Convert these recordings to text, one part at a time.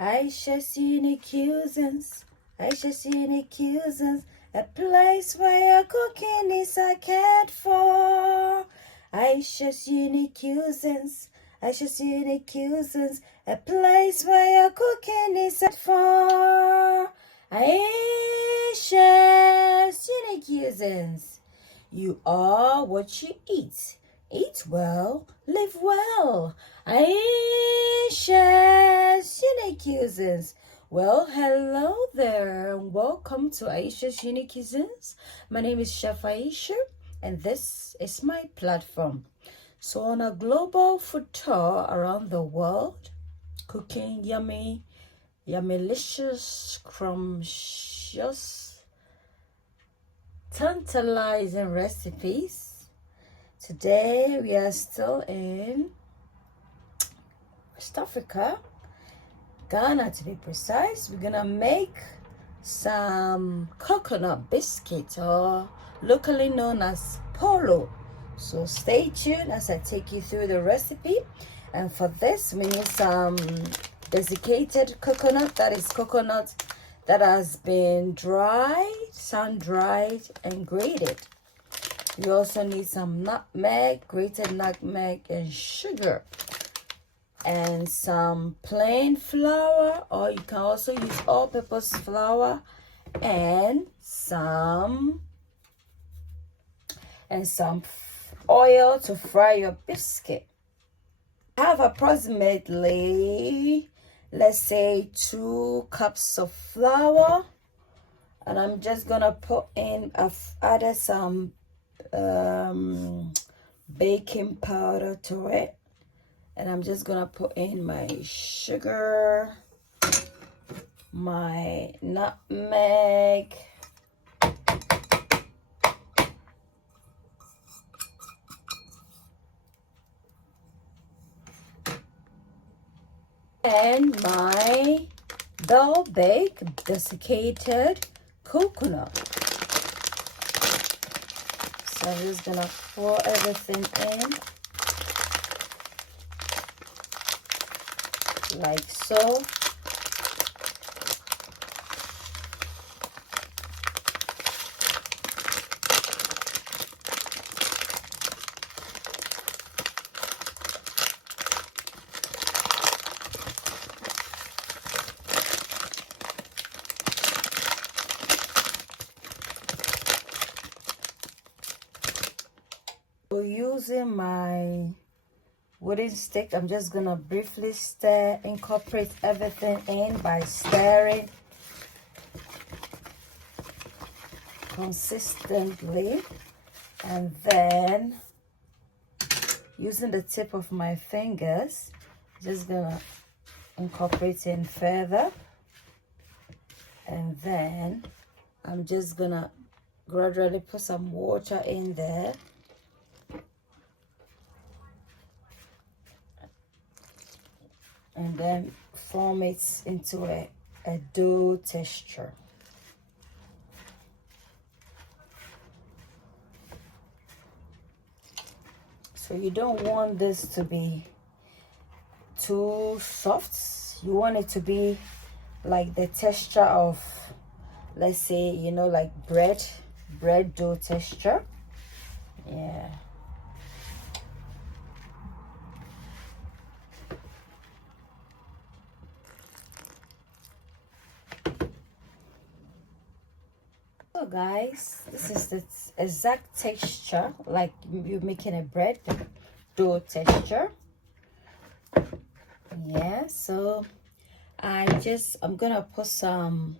Ayesha's unique cuisines, Ayesha's unique cuisines, a place where your cooking is cared for. Ayesha's unique cuisines, Ayesha's unique cuisines, a place where your cooking is cared for. Ayesha's unique cuisines. You are what you eat. Eat well, live well. Ayesha's unique cuisines. Well, hello there, and welcome to Ayesha's unique cuisines. My name is Chef Ayesha, and this is my platform. So, on a global food tour around the world, cooking yummy, yummylicious, scrumptious, tantalizing recipes. Today we are still in West Africa, Ghana to be precise. We're gonna make some coconut biscuit, or locally known as Poloo. So stay tuned as I take you through the recipe. And for this we need some desiccated coconut, that is coconut that has been dried, sun-dried and grated. You also need some nutmeg, grated nutmeg, and sugar, and some plain flour, or you can also use all-purpose flour, and some oil to fry your biscuit. I have approximately, let's say, 2 cups of flour, and I'm just gonna put in, I've added some baking powder to it, and I'm just gonna put in my sugar, my nutmeg, and my well-baked desiccated coconut. So I'm just gonna pour everything in like so. So using my wooden stick, I'm just gonna briefly incorporate everything in by stirring consistently, and then using the tip of my fingers, just gonna incorporate in further, and then I'm just gonna gradually put some water in there. And then form it into a dough texture. So you don't want this to be too soft. You want it to be like the texture of, let's say, you know, like bread dough texture. Yeah. So guys, this is the exact texture, like you're making a bread dough texture. Yeah, so I'm gonna put some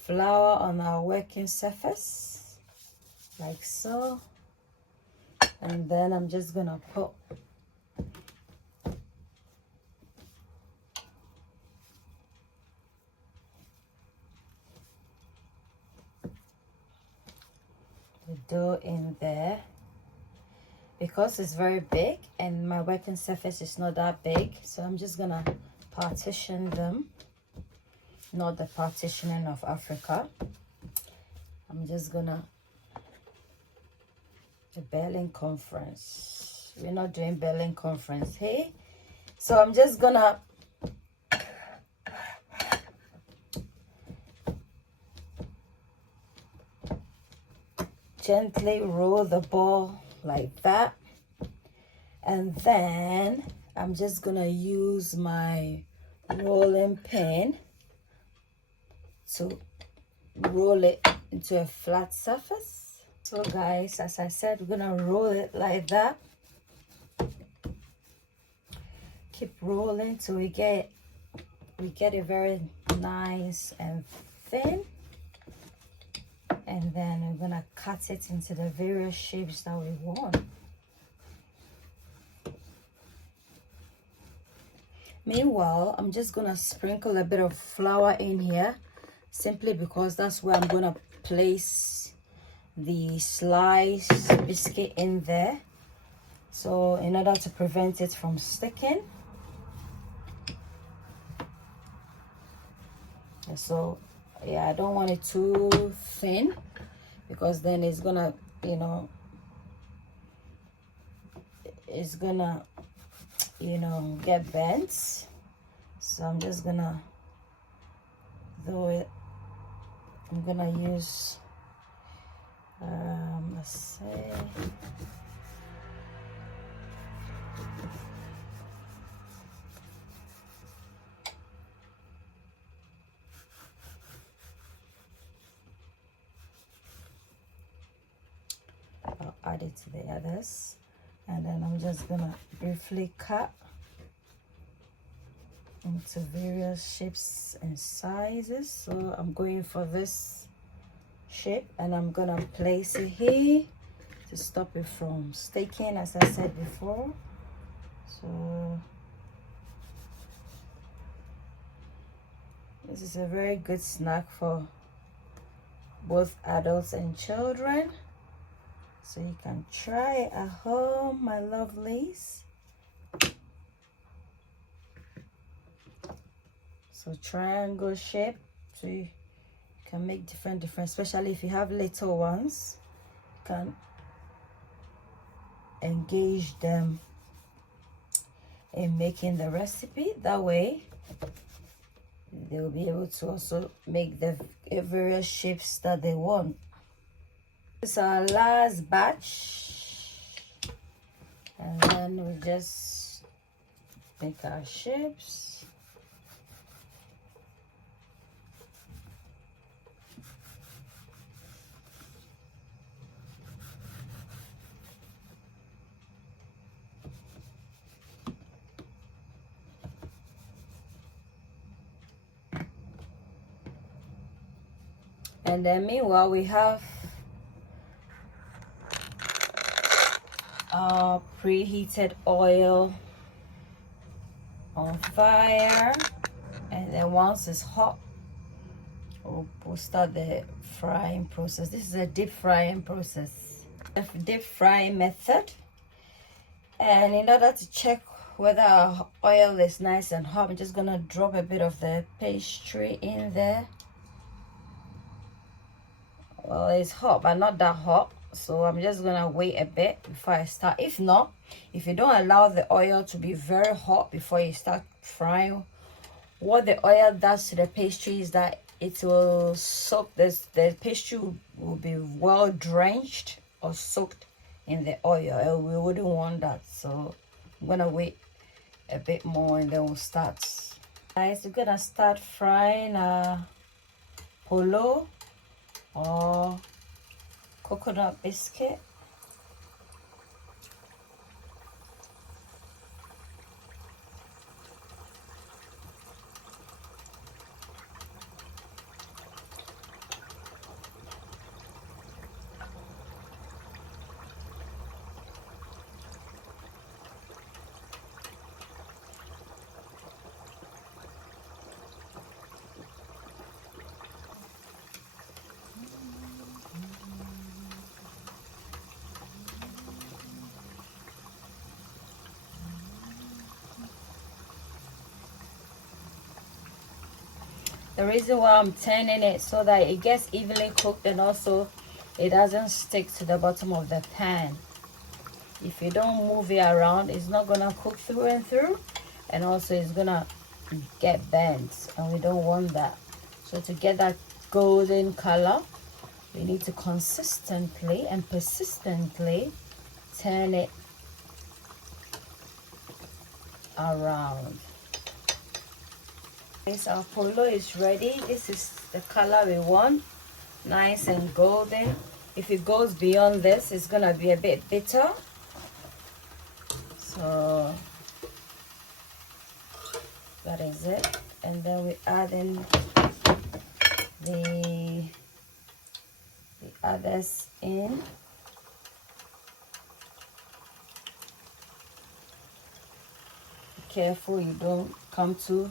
flour on our working surface like so, and then I'm just gonna put the dough in there. Because it's very big and my working surface is not that big, so I'm just gonna partition them. Not the partitioning of Africa. I'm just gonna the Berlin conference. We're not doing Berlin conference, hey? So I'm just gonna gently roll the ball like that, and then I'm just gonna use my rolling pin to roll it into a flat surface. So guys, as I said, we're gonna roll it like that. Keep rolling till we get it very nice and thin, and then we're gonna cut it into the various shapes that we want. Meanwhile, I'm just gonna sprinkle a bit of flour in here, simply because that's where I'm gonna place the sliced biscuit in there, so in order to prevent it from sticking. So yeah, I don't want it too thin, because then it's gonna, you know, get bent. So I'm just gonna I'm gonna use let's say I'll add it to the others, and then I'm just gonna briefly cut into various shapes and sizes. So I'm going for this shape, and I'm gonna place it here to stop it from sticking, as I said before. So this is a very good snack for both adults and children, so you can try it at home, my lovelies. So triangle shape, so you can make different, especially if you have little ones, you can engage them in making the recipe. That way they will be able to also make the various shapes that they want. This is our last batch, and then we just make our shapes. And then meanwhile, we have our preheated oil on fire, and then once it's hot, we'll start the frying process. This is a deep frying process, a deep frying method. And in order to check whether our oil is nice and hot, I'm just gonna drop a bit of the pastry in there. Well, it's hot, but not that hot, so I'm just gonna wait a bit before I start. If not, if you don't allow the oil to be very hot before you start frying, what the oil does to the pastry is that it will soak this, the pastry will be well drenched or soaked in the oil. We wouldn't want that, so I'm gonna wait a bit more and then we'll start. Guys, we're gonna start frying poloo or coconut biscuit. The reason why I'm turning it so that it gets evenly cooked, and also it doesn't stick to the bottom of the pan. If you don't move it around, it's not gonna cook through and through, and also it's gonna get burnt, and we don't want that. So to get that golden color, We need to consistently and persistently turn it around. So our poloo is ready. This is the color we want, nice and golden. If it goes beyond this, it's gonna be a bit bitter. So that is it. And then we add in the others in. Be careful you don't come too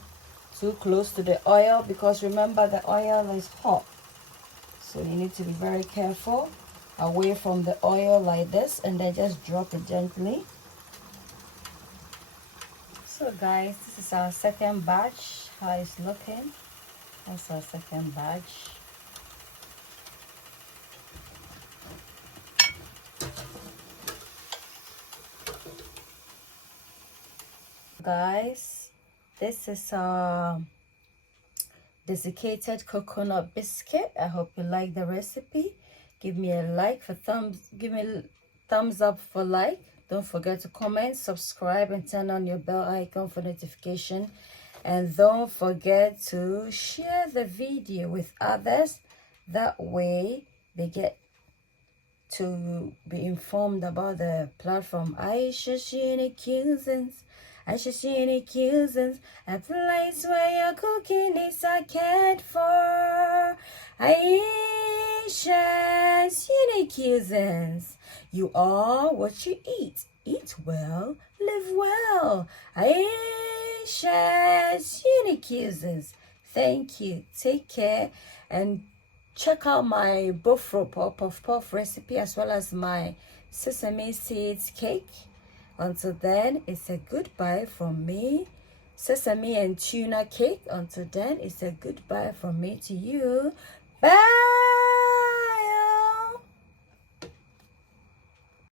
close to the oil, because remember the oil is hot, so you need to be very careful away from the oil like this, and then just drop it gently. So guys, this is our second batch, how it's looking. That's our second batch. Guys, this is our desiccated coconut biscuit. I hope you like the recipe. Give me a like for give me a thumbs up for like. Don't forget to comment, subscribe, and turn on your bell icon for notification. And don't forget to share the video with others. That way they get to be informed about the platform. Ayesha, a place where your cooking needs are cared for. Ayesha's unique cuisines. You are what you eat. Eat well, live well. Ayesha's unique cuisines. Thank you. Take care, and check out my bofro puff recipe, as well as my sesame seeds cake. Until then, it's a goodbye from me. Sesame and tuna cake. Until then, it's a goodbye from me to you. Bye.